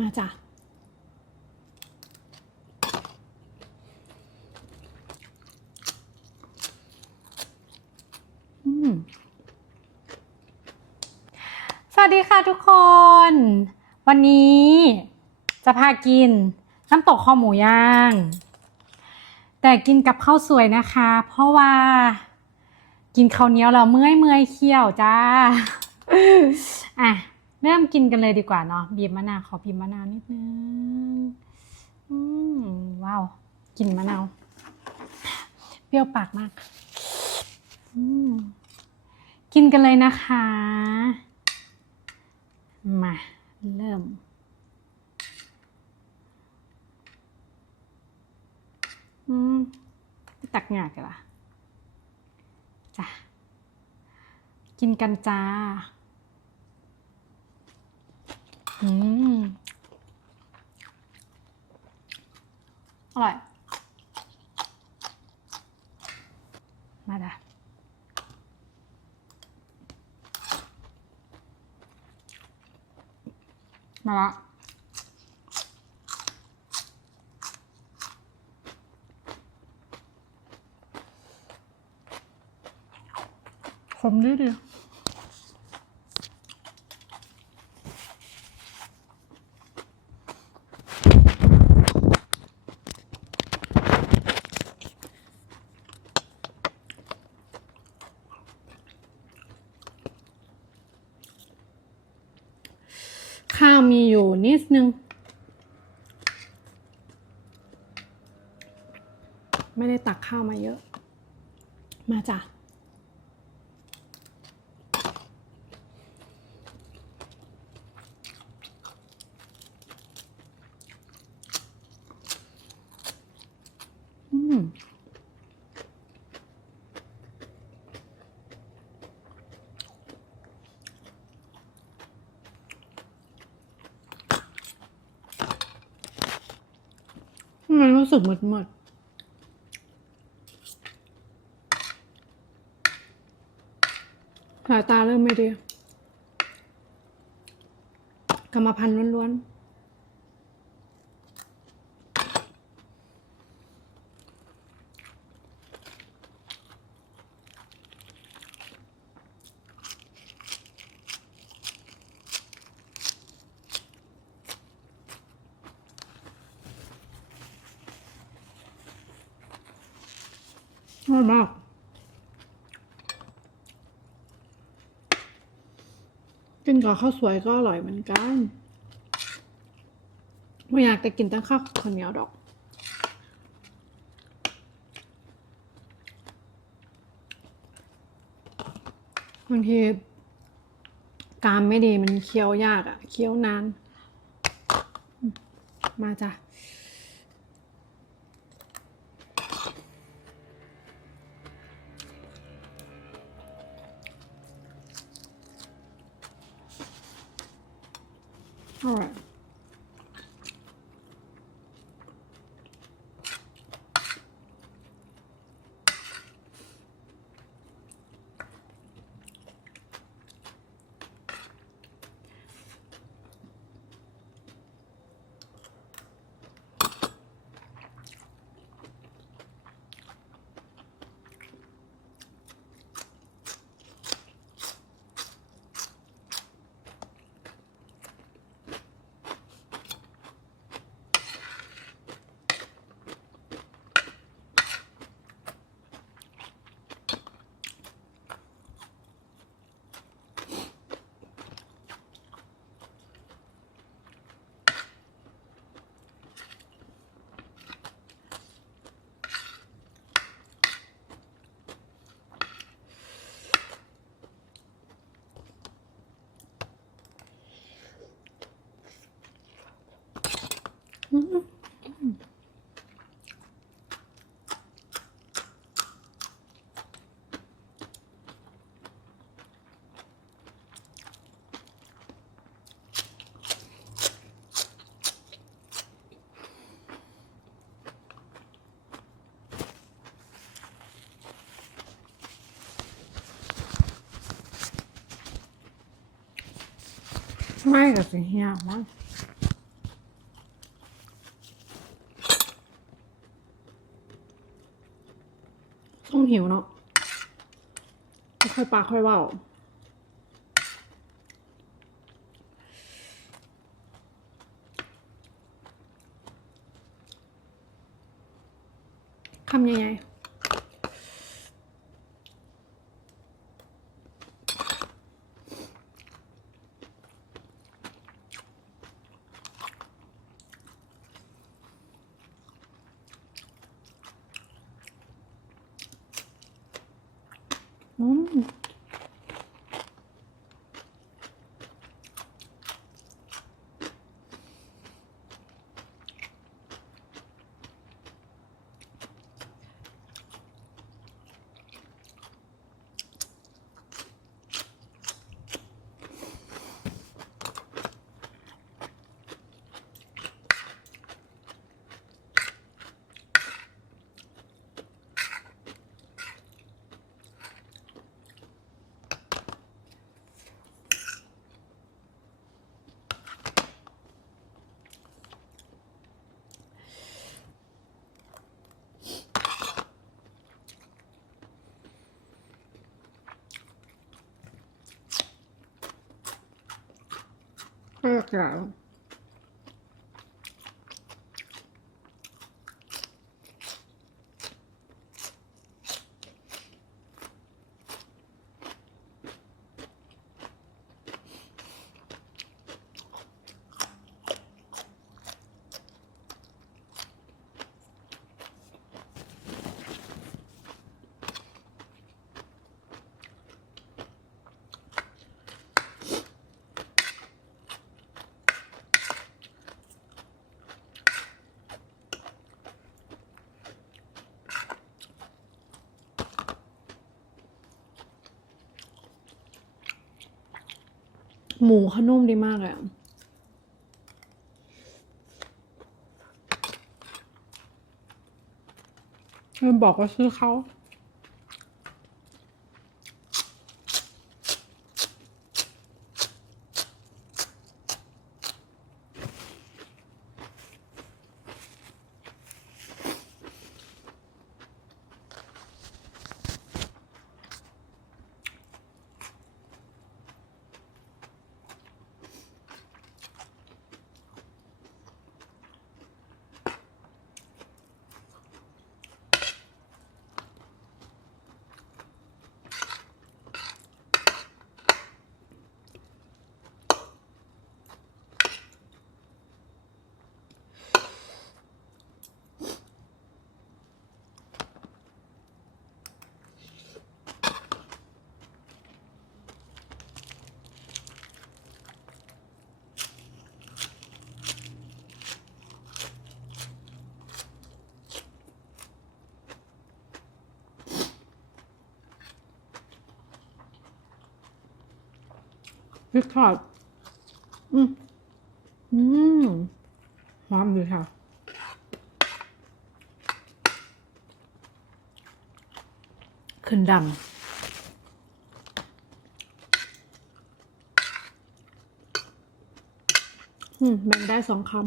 มาจ้ะสวัสดีค่ะทุกคน วันนี้จะพากินน้ำตกคอหมูย่าง แต่กินกับข้าวสวยนะคะ เพราะว่ากินข้าวเหนียวแล้วเมื่อยเคี้ยวจ้า อ่ะเริ่มกินกันเลยดีกว่าเนาะบีบมะนาวขอบีบมะนาวนิดนึงว้าวกลิ่นมะนาวเปรี้ยวปากมากกินกันเลยนะคะมาเริ่มตักหงากกันละจ้ะกินกันจ้าอร่อยมาจ้ะมาละขมดิข้าวมีอยู่นิดนึงไม่ได้ตักข้าวมาเยอะมาจ้ะมันรู้สึกมืดสายตาเริ่มไม่ดีกรรมพันธุ์ล้วนๆอร่อยมากกินกับข้าวสวยก็อร่อยเหมือนกันไม่อยากจะกินแต่ข้าวเหนียวดอกบางทีกรามไม่ดีมันเคี้ยวยากอ่ะเคี้ยวนานมาจ้ะอร่อยไม่กับสิเฮียมั้ง คงหิวเนาะค่อยปากค่อยเว้าคำยังไงเลิกแล้วหมูเขานุ่มดีมากเลยลืมบอกว่าชื่อเขาพริกทอดอืมหอมดีค่ะขึ้นดังแบ่งได้2 คำ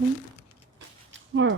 อืม